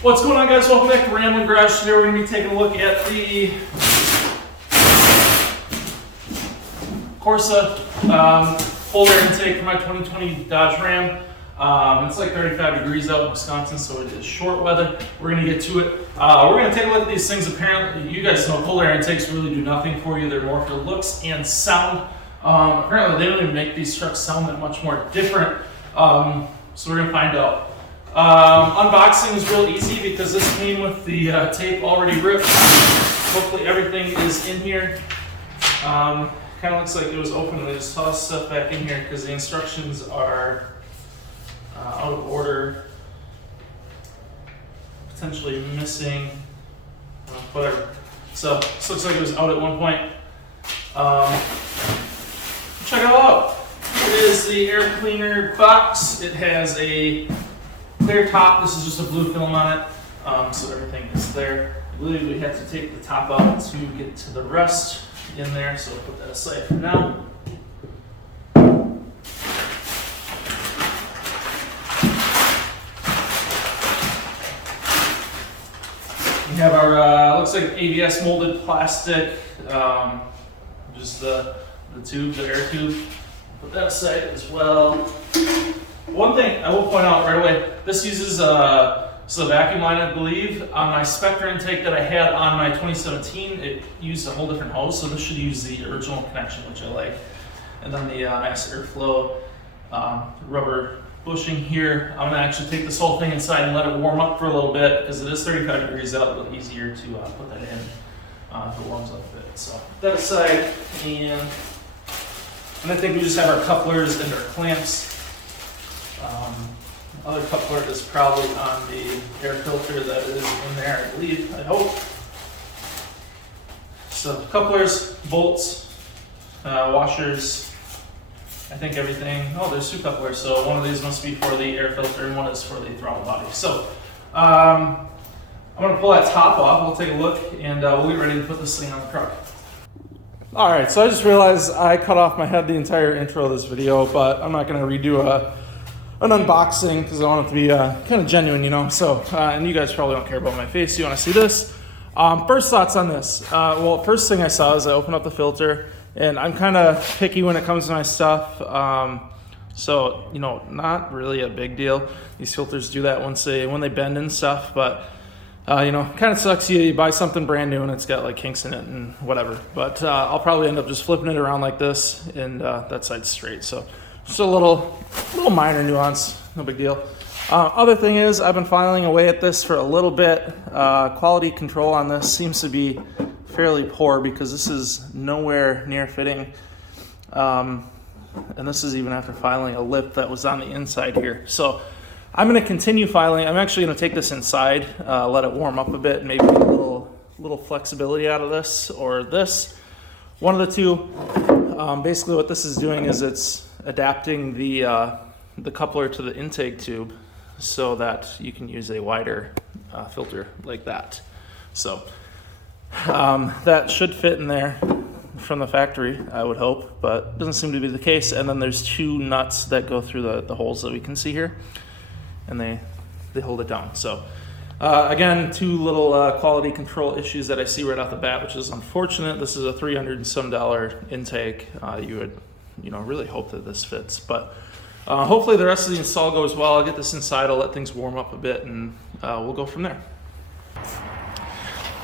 What's going on, guys? Welcome back to Rambling Garage. Today we're going to be taking a look at the Corsa full air intake for my 2020 Dodge Ram. It's like 35 degrees out in Wisconsin, so it is short weather. We're going to get to it. We're going to take a look at these things. Apparently, you guys know full air intakes really do nothing for you. They're more for looks and sound. Apparently, they don't even make these trucks sound that much more different. So we're going to find out. Unboxing is real easy because this came with the tape already ripped. Hopefully everything is in here. Kind of looks like it was open and they just tossed stuff back in here because the instructions are out of order, potentially missing, whatever. So this looks like it was out at one point. Check it out. It is the air cleaner box. It has a clear top. This is just a blue film on it, so everything is there. I believe we have to take the top out to get to the rest in there, so we'll put that aside for now. We have our, looks like ABS molded plastic, just the tube, the air tube. Put that aside as well. One thing I will point out right away, this uses a vacuum line, I believe. On my Spectre intake that I had on my 2017, it used a whole different hose, so this should use the original connection, which I like. And then the mass airflow rubber bushing here. I'm gonna actually take this whole thing inside and let it warm up for a little bit, because it is 35 degrees out, a little easier to put that in if it warms up a bit. So put that aside, and I think we just have our couplers and our clamps. Other coupler is probably on the air filter that is in there, I believe, I hope. So couplers, bolts, washers, I think everything. Oh, there's two couplers, so one of these must be for the air filter and one is for the throttle body. So I'm going to pull that top off, we'll take a look, and we'll get ready to put this thing on the truck. Alright, so I just realized I cut off my head the entire intro of this video, but I'm not going to redo an unboxing because I want it to be kind of genuine, you know. So, and you guys probably don't care about my face. You want to see this? First thoughts on this. Well, first thing I saw is I opened up the filter, and I'm kind of picky when it comes to my stuff. So, you know, not really a big deal. These filters do that when they bend and stuff, but you know, kind of sucks. You buy something brand new and it's got like kinks in it and whatever. But I'll probably end up just flipping it around like this, and that side's straight. So just a little minor nuance, no big deal. Other thing is, I've been filing away at this for a little bit. Quality control on this seems to be fairly poor because this is nowhere near fitting. And this is even after filing a lip that was on the inside here. So I'm going to continue filing. I'm actually going to take this inside, let it warm up a bit, maybe get a little flexibility out of this or this. One of the two. Basically what this is doing is it's adapting the coupler to the intake tube so that you can use a wider filter like that. So that should fit in there from the factory, I would hope, but it doesn't seem to be the case. And then there's two nuts that go through the holes that we can see here, and they hold it down. So again, two little quality control issues that I see right off the bat, which is unfortunate. This is a $300 and some intake. You would, you know, really hope that this fits, but hopefully the rest of the install goes well. I'll get this inside, I'll let things warm up a bit, and we'll go from there.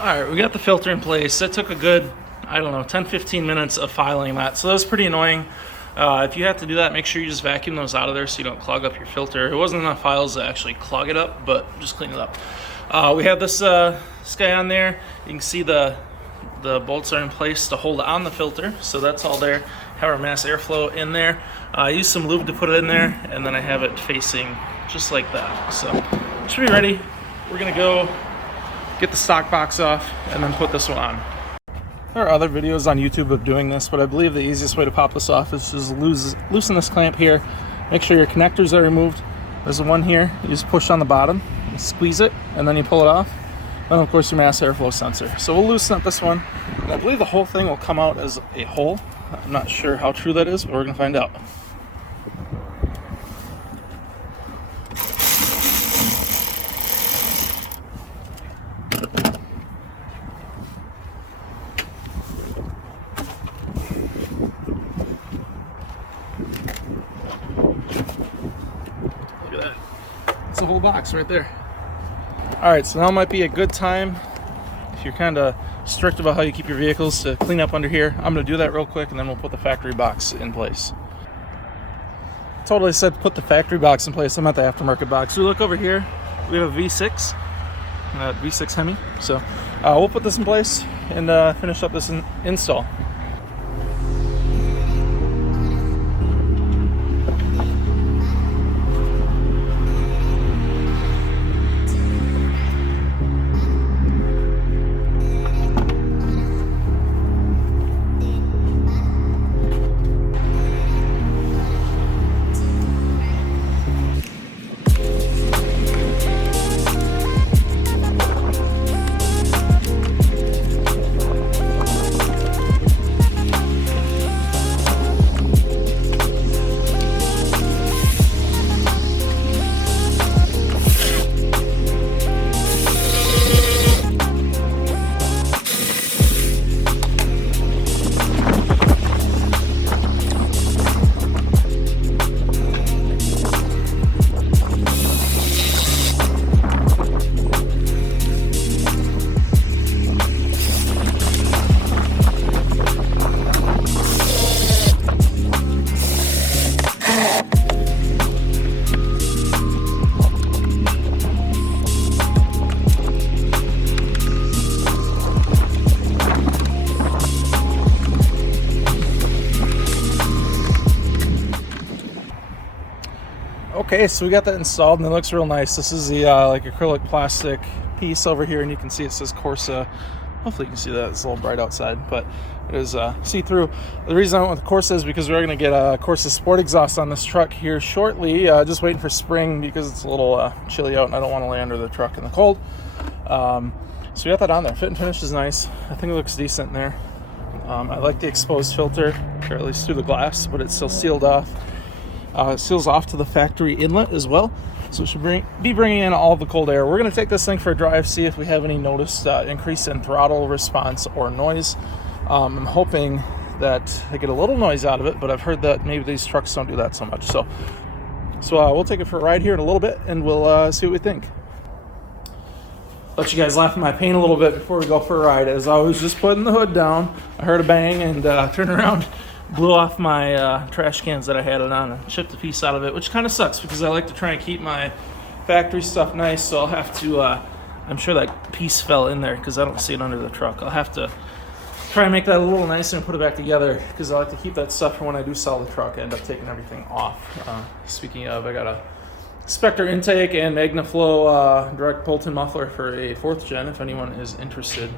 All right, we got the filter in place. That took a good, I don't know, 10-15 minutes of filing that, so that was pretty annoying. If you have to do that, make sure you just vacuum those out of there so you don't clog up your filter. It wasn't enough files to actually clog it up, but just clean it up. We have this guy on there. You can see the bolts are in place to hold on the filter, so that's all there. Have our mass airflow in there. I use some lube to put it in there, and then I have it facing just like that. So should be ready. We're gonna go get the stock box off and then put this one on. There are other videos on YouTube of doing this, but I believe the easiest way to pop this off is just loosen this clamp here. Make sure your connectors are removed. There's the one here. You just push on the bottom, you squeeze it, and then you pull it off. And of course your mass airflow sensor. So we'll loosen up this one, and I believe the whole thing will come out as a whole. I'm not sure how true that is, but we're gonna find out. box right there. All right, so now might be a good time, if you're kind of strict about how you keep your vehicles, to clean up under here. I'm going to do that real quick, and then we'll put the factory box in place. Totally said put the factory box in place. I'm at the aftermarket box. So we look over here, we have a V6, V6 Hemi. So we'll put this in place and finish up this install. Okay, so we got that installed and it looks real nice. This is the like acrylic plastic piece over here, and you can see it says Corsa. Hopefully you can see that. It's a little bright outside, but it is see-through. The reason I went with Corsa is because we're going to get a Corsa Sport exhaust on this truck here shortly. Just waiting for spring because it's a little chilly out and I don't want to lay under the truck in the cold. So we got that on there. Fit and finish is nice. I think it looks decent in there. I like the exposed filter, or at least through the glass, but it's still sealed off. It seals off to the factory inlet as well, so it should be bringing in all the cold air. We're going to take this thing for a drive, see if we have any noticed increase in throttle response or noise. I'm hoping that I get a little noise out of it, but I've heard that maybe these trucks don't do that so much. So we'll take it for a ride here in a little bit, and we'll see what we think. Let you guys laugh at my pain a little bit before we go for a ride. As I was just putting the hood down, I heard a bang and turned around. Blew off my trash cans that I had it on and chipped a piece out of it, which kind of sucks because I like to try and keep my factory stuff nice, so I'll have to, I'm sure that piece fell in there because I don't see it under the truck. I'll have to try and make that a little nicer and put it back together because I like to keep that stuff for when I do sell the truck. I end up taking everything off. Speaking of, I got a Spectre intake and MagnaFlow direct pull-in muffler for a 4th gen if anyone is interested.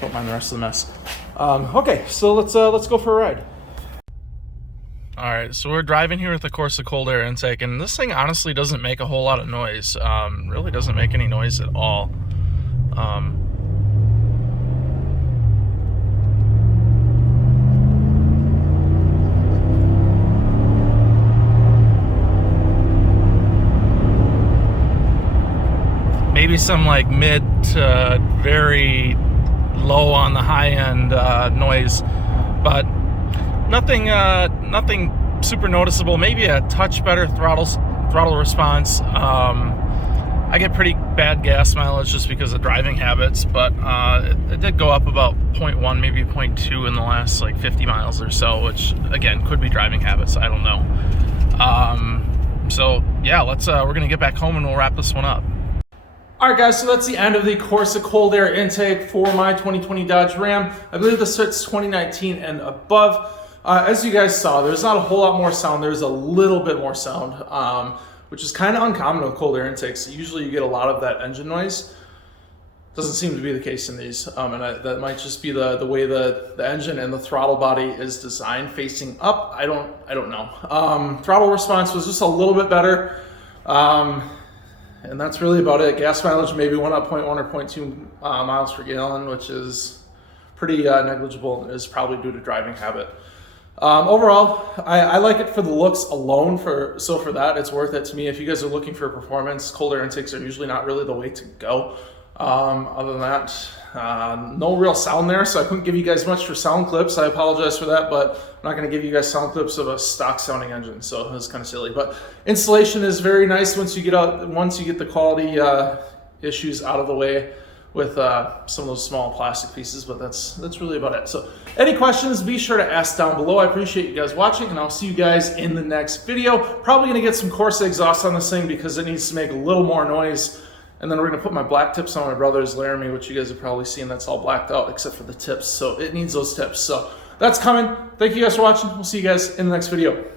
Don't mind the rest of the mess. Okay, so let's go for a ride. All right, so we're driving here with the Corsa cold air intake, and this thing honestly doesn't make a whole lot of noise. Really doesn't make any noise at all. Maybe some like mid to very low on the high end noise, but nothing super noticeable. Maybe a touch better throttle response. I get pretty bad gas mileage just because of driving habits, but it did go up about 0.1, maybe 0.2 in the last like 50 miles or so, which again could be driving habits. I don't know. So yeah, we're gonna get back home and we'll wrap this one up. All right, guys, so that's the end of the Corsa cold air intake for my 2020 Dodge Ram. I believe this fits 2019 and above. As you guys saw, there's not a whole lot more sound. There's a little bit more sound, which is kind of uncommon with cold air intakes. Usually you get a lot of that engine noise. Doesn't seem to be the case in these, and that might just be the way the engine and the throttle body is designed facing up. I don't know. Throttle response was just a little bit better. And that's really about it. Gas mileage maybe went up 0.1 or 0.2 miles per gallon, which is pretty negligible and is probably due to driving habit. Overall, I like it for the looks alone. For that, it's worth it to me. If you guys are looking for performance, cold air intakes are usually not really the way to go. Other than that, no real sound there, so I couldn't give you guys much for sound clips. I apologize for that, but I'm not going to give you guys sound clips of a stock sounding engine, so it was kind of silly. But installation is very nice once you get the quality issues out of the way with some of those small plastic pieces, but that's really about it. So any questions, be sure to ask down below. I appreciate you guys watching, and I'll see you guys in the next video. Probably going to get some Corsa exhaust on this thing because it needs to make a little more noise. And then we're going to put my black tips on my brother's Laramie, which you guys have probably seen. That's all blacked out except for the tips. So it needs those tips. So that's coming. Thank you guys for watching. We'll see you guys in the next video.